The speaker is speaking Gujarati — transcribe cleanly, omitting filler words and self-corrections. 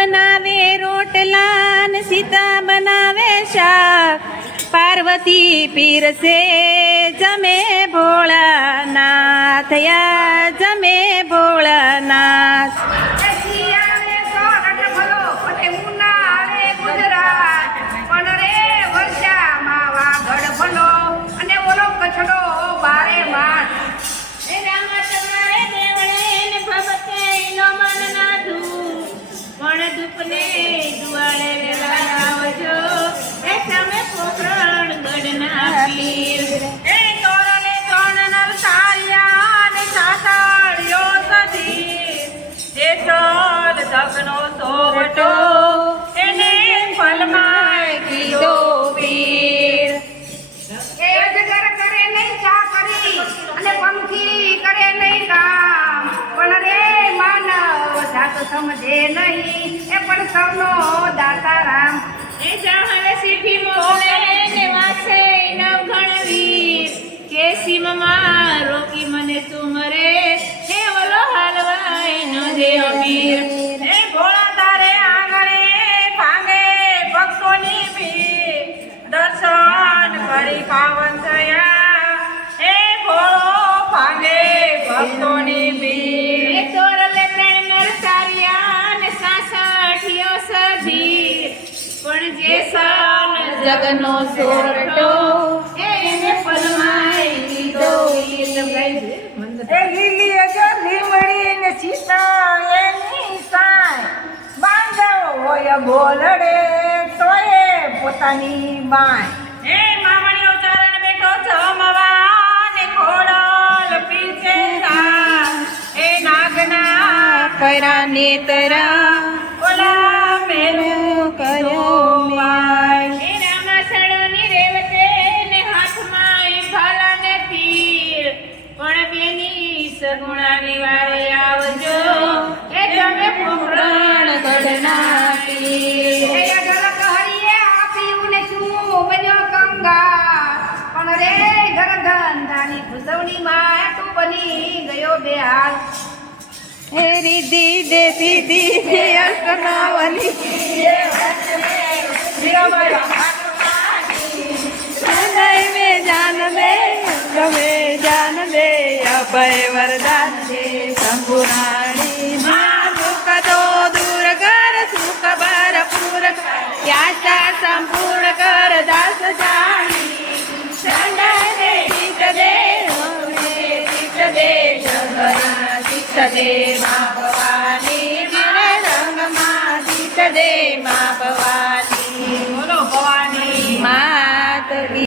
બનાવે રોટલા ને સીતા બનાવે શાક, પાર્વતી પીરસે જમે ભોળાનાથ, યા જમે ભોળાનાથ. ધૂપને દુવાળે વેલા આવજો, એ તમે પોખરણ ગઢના પીર. એ તોરણે ત્રણ નર સાળિયા ને સાતાળ્યો સધી, જે સોલ જગનો સોવટો એને ફલમાય કીધો પીર. એ અજગર કરે નહીં ચાકરી અને પંખી કરે નહીં કામ, પણ રે માનવ જાત સમજે નહીં એ પણ સૌનો દાતા રામ. એ જાણે સીઠી મોકલે ને વાસે નવઘણ વીર, કે સીમમાં રોકી મને સુમરે હે ઓલો હાલવાય ન દે અમીર. એ ભોળા તારે આંગણે ભાંગે ભક્તોની ભીડ, દર્શન કરી પાવન થયા એ ભોળો ભાંગે ભક્તોની ભીડ. એ તોરલે ત્રણ નર સારિયા ને સાસઠિયો સધી, પણ જે સન જગનો સોરટો એને પલમાય કીધો વીર. એ લીલી અજર લીમડી ને સીતા એની સાય, બાંધવ હોય બોલડે તોય પોતાની બાય. એ મામણીઓ ચરણ બેઠો જમવા ને ખોડલ પીછે તા, એ નાગના કર્યા નેતરા ઓલા મેલું કર્યો માય. એ રામાસણોની રેવતે ને હાથમાં ભાલા ને તીર, પણ બેની સગુણાની વારે આવજો એ તમે પોખરણ ગઢના પીર. એ અઢળક હરિએ આપ્યું ને શું બન્યો કંગાળ, પણ રે ગરધંધાની ખુશવણીમાં તું બની ગયો બેહાલ. હે રીધિ દે દીદી અષ્ટનાવલી, હૃદય में जान दे गवे जान दे, अभय वरदान दे शंभुराणी. दुख दो दूर कर सुख भरपूर, याचा संपूर्ण कर दास जाणी. दे शीत दे शंकरा शीत दे